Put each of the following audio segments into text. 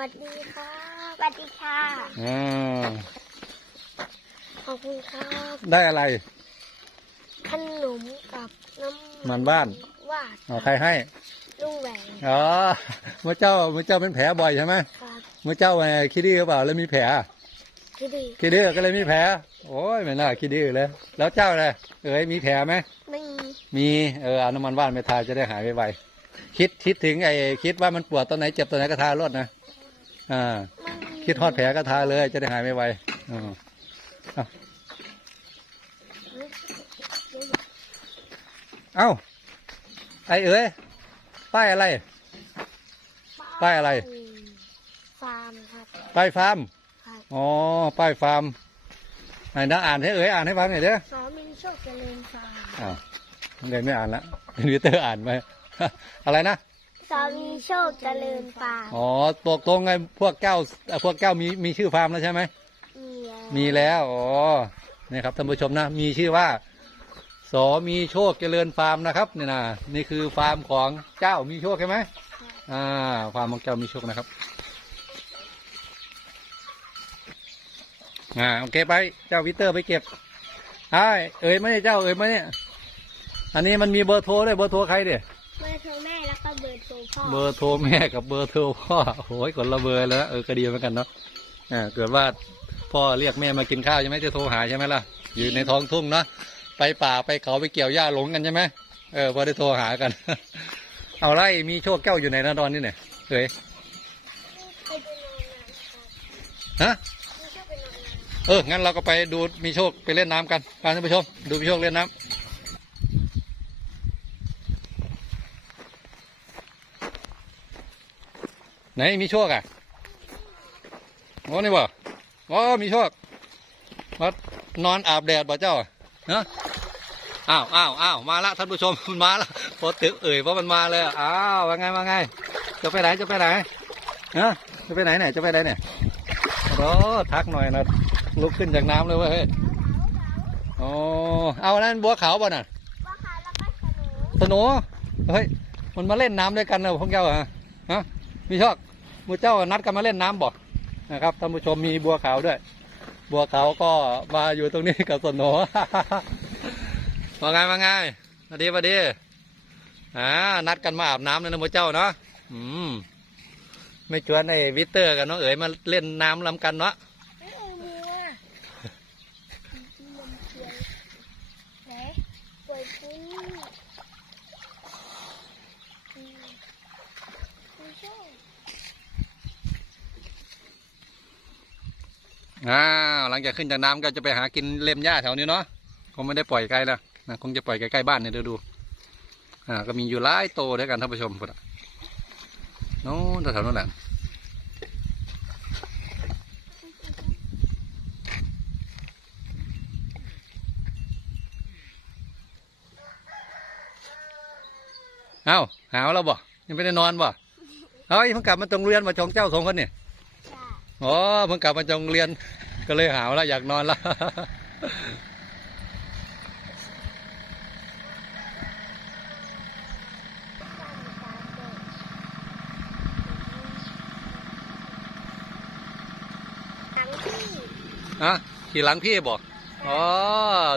วัสดีครับสวัสดีค่ะอ่าขอบคุณครับได้อะไร ขนมกับน้ำมันบ้าน วาดเอาใครให้ ลุงแหวงอ๋อเมื่อเจ้าเมื่อเจ้าเป็นแผลบ่อยใช่ไหมครับเมื่อเจ้าไงคิดดื้อหรือเปล่าแล้วมีแผลที่ดีคิดดื้อก็เลยมีแผลโอ้ยไม่น่าคิดดื้อเลย แล้วเจ้าเลยเอ๋ยมีแผลไหมไม่มีมีเออเอาน้ำมันว่านไปทาจะได้หายไวๆคิดคิดถึงไอ้คิดว่ามันปวดตอนไหนเจ็บตอนไหนก็ทารถนะ อ่าไม่มีคิดทอดแผลก็ทาเลย จะได้หายไวๆอืมเอาเอ้า ไอ้เอ๋ยป้ายอะไร ป้ายอะไร ฟาร์มครับ ป้ายฟาร์มครับอ๋อ ป้ายฟาร์มไหนนะอ่านให้เอ๋ยอ่านให้ฟังหน่อยเด้อสามินโชคเจริญฟาร์ม อ้าวเดี๋ยวไม่อ่านละเป็นวิเตอร์อ่านไปอะไรนะ สามีโชคเจริญฟาร์มอ๋อตกตรงไงพวกเจ้าเอ่อพวกเจ้ามีมีชื่อฟาร์มแล้วใช่ไหม มีแล้วมีแล้วอ๋อนี่ครับท่านผู้ชมนะ มีชื่อว่าสอมีโชคเจริญฟาร์มนะครับนี่นะนี่คือฟาร์มของเจ้ามีโชคใช่ไหมอ่าฟาร์มของเจ้ามีโชคนะครับอ่าโอเคไปเจ้าวิเตอร์ไปเก็บไอ้ายเอ๋ยไหมเนี่ยเจ้าเอ๋ยไหมเนี่ยอันนี้มันมีเบอร์โทรด้วยเบอร์โทรใครเดี๋ยเบอร์โทร แม่แล้วก็เบอร์โทรพ่อเบอร์โทรแม่กับเบอร์โทรพ่อโอ้ยคนละเบอร์แล้วเออก็ดีเหมือนกันเนาะอ่าเกิดว่าพ่อเรียกแม่มากินข้าวใช่ไหมจะโทรหาใช่ไหมล่ะ อยู่ในท้องทุ่งเนาะไปป่าไปเขาไปเกี่ยวหญ้าหลงกันใช่ไหมเออพอได้โทรหากัน เอาไรมีโชคแก้วอยู่ไหนนะตอนนี้เนี่ยเฮ้ยไปดูนอนนะครับฮะมีโชคไปนอนนะเอองั้นเราก็ไปดูมีโชคไปเล่นน้ำกันไปท่านผู้ชม ดูมีโชคเล่นน้ำ ไหนมีโชคอะโอ้นี่บ่อ๋อมีโชคมานอนอาบแดดบ่เจ้าเนาะอ้าวอ้าวอ้าวมาละท่านผู้ชมมันมาละพอตึกเอ่ยเพราะมันมาเลยอะอ้าวว่าไงว่าไง จะไปไหนจะไปไหนฮะจะไปไหนเนี่ยจะไปไหนเนี่ยโอ้ทักหน่อยนะลุกขึ้นจากน้ำเลยเว้ยเฮ้ยโอ้เอานั่นบัวขาวป่ะน่ะว่าค่ะแล้วก็ขนมสนุเฮ้ยมันมาเล่นน้ำด้วยกันนะพวกเจ้าอะฮะมีชอบ มูเจ้านัดกันมาเล่นน้ำบ่นะครับท่านผู้ชมมีบัวขาวด้วย บัวขาวก็มาอยู่ตรงนี้กับสนุว่าไงว่าไงสวัสดีสวัสดีอ่านัดกันมาอาบน้ำเลยนะมูเจ้าเนาะอืมไม่ชวนไอ้วิเตอร์กับน้องเอ๋ยมาเล่นน้ำลำกันเนาะ ไม่เอามืออะมันเขียวไหนปล่อยปุ้นอืมไม่ใช่ อ้าวหลังจากขึ้นจากน้ำก็จะไปหากินเล็มหญ้าแถวนี้เนาะคงไม่ได้ปล่อยไกลแล้วนะคงจะปล่อยใกล้ๆบ้านเนี่ยเดี๋ยวดู อ่า ก็มีอยู่หลายโตด้วยกันท่านผู้ชมพุ่นอะโน้นแถวๆนู้นแหละเอ้าหาวแล้วบ่ยังไม่ได้นอนบ่เฮ้ยเพิ่งกลับมาตรงเรียนมาชงเจ้าสองคนเนี่ย อ๋อเพิ่งกลับมาจากโรงเรียน ก็เลยหาวแล้วอยากนอนแล้วหลังที่อะขี่หลังพี่บอกอ๋อ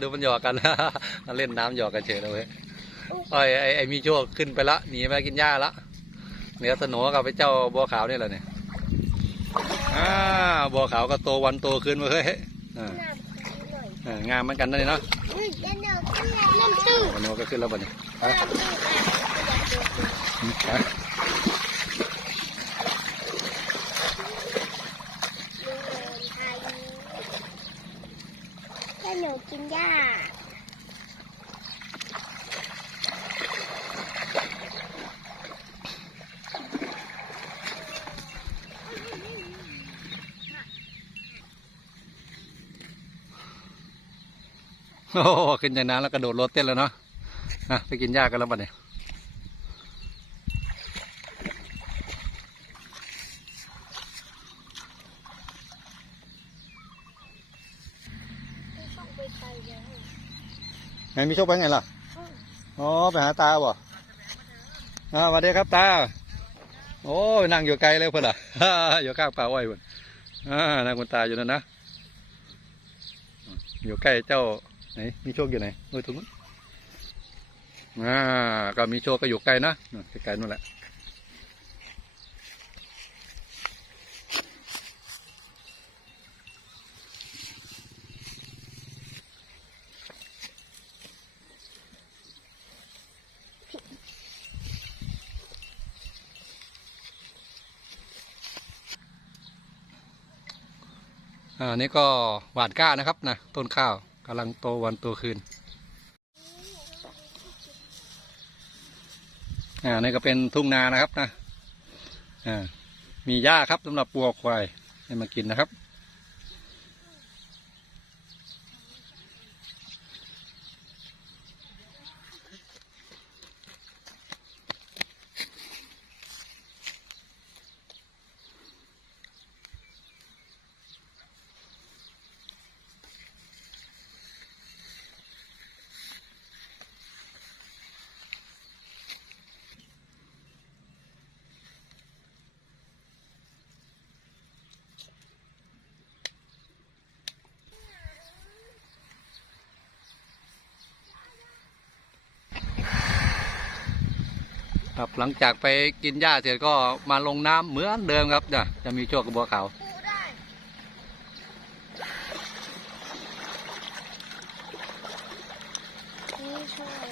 ดูมันหยอกกัน เล่นน้ำหยอกกันเฉยเลยเว้ยไอ้ไอ้ไอ้มีโชคขึ้นไปละ หนีไปกินหญ้าละ เหนือสนุกับไปเจ้าบัวขาวนี่แหละเนี่ยอ่า บัวขาวก็โตวันโตขึ้นมาเฮ้ยอ่าหน้าพี่หน่อยอ่างามเหมือนกันนะเนาะอุ้ยเดี๋ยวเดี๋ยวขึ้นแล้วเล่นตื้อวันนี้ก็ขึ้นแล้วบัดนี้ไปเล่นตื้ออะไปลุงเดินพายุถ้าหนูกินหญ้า โอ้ขึ้นจากน้ำแล้วกระโดดรถเต้นแล้วเนาะอะไปกินหญ้ากันแล้วบัดนี้ไม่ยไหนมีโชคไปไงล่ะ อ๋อ ไปหาตาบ่อ่าสวัสดีครับตา โอ้ยนั่งอยู่ไกลเลยเพื่อนอะอยู่ข้างป่าอ้อยเพื่อนอ่านั่งคุณตาอยู่นั่นนะ อยู่ใกล้เจ้า ไหนมีโชคอยู่ไหนโอ้ยตรงนู้นอ่าก็มีโชคก็อยู่ไกลนะนู่นไกลๆนู่นแหละอ่านี่ก็หวานก้านะครับนะต้นข้าว กำลังโตวันโตคืนอ่านี่ก็เป็นทุ่งนานะครับนะอ่ามีหญ้าครับสำหรับปัวควายให้มากินนะครับ ครับหลังจากไปกินหญ้าเสร็จก็มาลงน้ำเหมือนเดิมครับเนี่ยจะมีโชคกับบัวขาวได้นี่ช่วย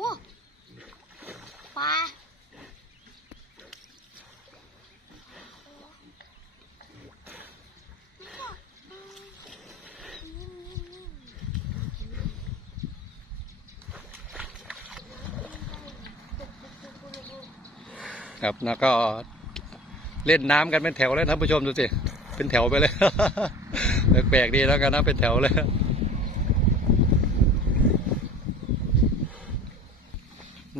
ว้าปลา ครับ แล้วก็เล่นน้ำกันเป็นแถวเลยท่านผู้ชมดูสิ เป็นแถวไปเลย แปลกๆดีแล้วกันนะเป็นแถวเลย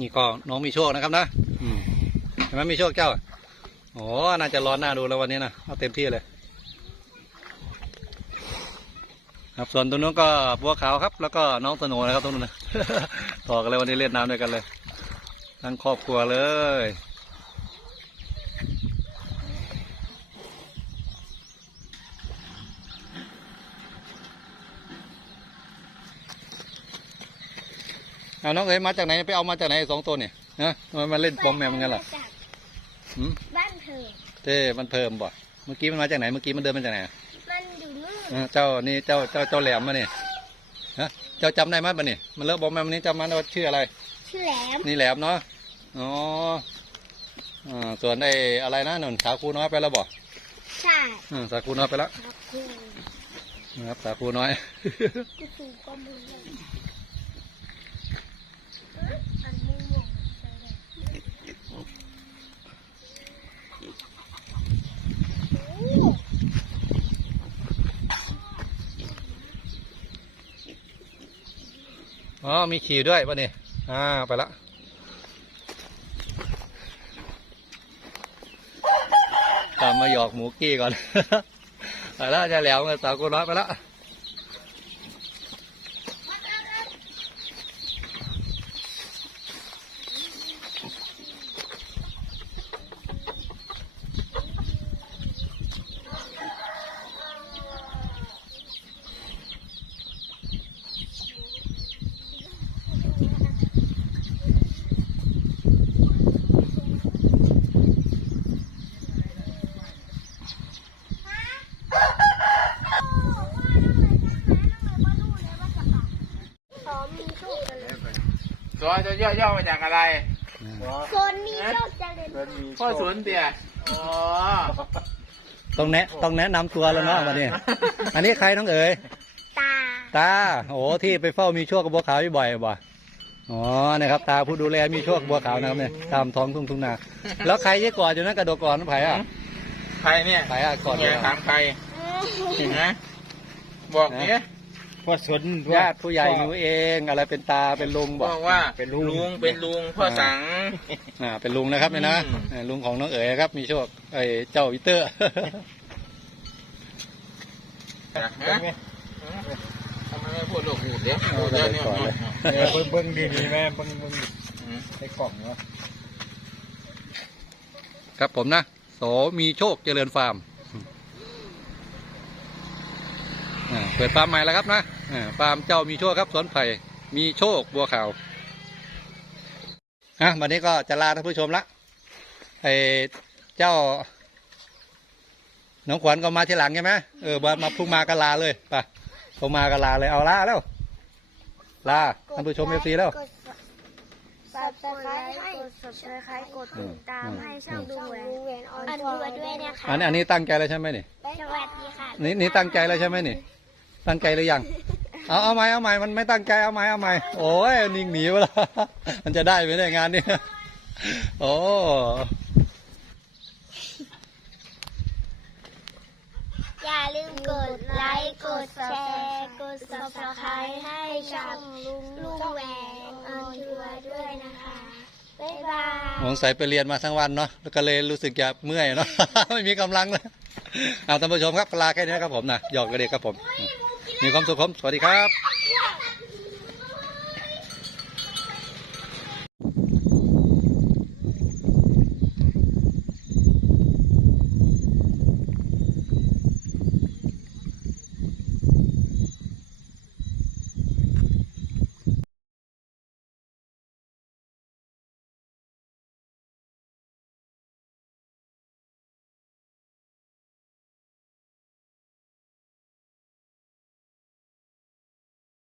นี่ก็น้องมีโชคนะครับนะเห็นไหมมีโชคเจ้า โอ้น่าจะร้อนหน้าดูแล้ววันนี้นะเอาเต็มที่เลย ครับส่วนตรงนู้นก็บัวขาวครับ แล้วก็น้องสโนว์นะครับตรงนู้นนะต่อกันเลยวันนี้เล่นน้ำด้วยกันเลย ทั้งครอบครัวเลย เอาน้องเอ๋ยมาจากไหนไปเอามาจากไหนสองตัวเนี่ยนะทำไมมาเล่นปอมแมวเหมือนกันล่ะจากหืมบ้านเธอเต้มันเพิ่มบ่เมื่อกี้มันมาจากไหนเมื่อกี้มันเดินมาจากไหนอะมันอยู่นู่นเออเจ้านี่เจ้าเจ้าเจ้าแหลมมาเนี่ยฮะเจ้าจำได้ไหมบ้านี่มันเลิกบอกแมวมันนี้จำมันว่าชื่ออะไร ชื่อแหลมนี่แหลมเนาะอ๋ออ่าส่วนไอ้อะไรนะหนุนสาคูน้อยไปแล้วบ่ใช่อืมสาคูน้อยไปแล้วครับคุณนะครับสาคูน้อย กูสูก็มือเลยเอ๊ะอันนี้ม่วงใช่เลยโอ้ อ๋อมีขี่ด้วยป่ะนี่อ่าไปละตามมาหยอกหมูกี้ก่อน ไปแล้วจะแหลวเงินสาวกูน้อยไปละ ซอยจะย่อๆมาจากอะไรโซนนี้โลกเจะเริญพ่อสวนเตี่ยอ๋อต้องแนะต้องแนะนำตัวแล้วเนาะวันนี้อันนี้ใครน้องเอ๋ยตา ตาโอ้ที่ไปเฝ้ามีโชคกับบัวขาวบ่อยๆบ่อ๋อนะครับ ตาผู้ดูแลมีโชคกับบัวขาวนะครับเนี่ยตามท้องทุ่งทุ่งนาแล้วใครยี่กอดอยู่นั่นกระโดดก่อนน้ำไผ่อะใครเนี่ยไผ่อะก่อนเมียถามใครนะบอกเนี้ย พ่อสนญาติผู้ใหญ่หนูเองอะไรเป็นตาเป็นลุงบบออกกว่าเป็นลุงลุงเป็นลุงพ่อสัง อ่าเป็นลุงนะครับเนี่ยนะอืมอ่าลุงของน้องเอ๋ยครับ มีโชคไอ้เจ้าวิเตอร์ นะฮะทำไมไม่พูดลูกพูดเดี๋ยวพูดเดี๋ยวเนี่ยก่อนเลยเออเบิ้งเบิ้งดีดีๆแม่เบิ้งเบิ้งอืมในกล่องเนาะ ครับผมนะโสมีโชคเจริญฟาร์มอ่า เปิดฟาร์มใหม่แล้วครับนะอ่าฟาร์มเจ้ามีโชคครับสวนไผ่มีโชคบัวขาวอะวันนี้ก็จะลาท่านผู้ชมละไอ้เจ้า น้องขวัญก็มาทีหลังใช่ไหมเออมามาเพุ่งมาก็ลาเลยไปพงมาก็ลาเลยเอาลาแล้วลาท่านผู้ชมเอฟซีแล้วกดซับสไครต์ให้กด subscribe กดติดตามให้ช่องดูแหวนออนทัวร์ด้วยนะคะอันนี้อันนี้ตั้งใจแล้วใช่ไหมนี่สวัสดีค่ะนี่นี่ตั้งใจแล้วใช่ไหมนี่ ตั้งใจหรือยัง เอาเอาใหม่เอาใหม่มันไม่ตั้งใจเอาใหม่เอาใหม่โอ้ยนิ่งหนีไปแล้วมันจะได้ไหมเนี่ยงานนี้โอ้อย่าลืมกดไลค์กดแชร์กด subscribe ให้ช่องลุงลุงแหวนออนทัวร์ด้วยนะคะบ๊ายบายสงสัยไปเรียนมาทั้งวันเนาะแล้วก็เลยรู้สึกจะเมื่อยเนาะไม่มีกำลังเลยเอาท่านผู้ชมครับลาแค่นี้ครับผมนะหยอกกระเด็กครับผม มีความสุขครับสวัสดีครับ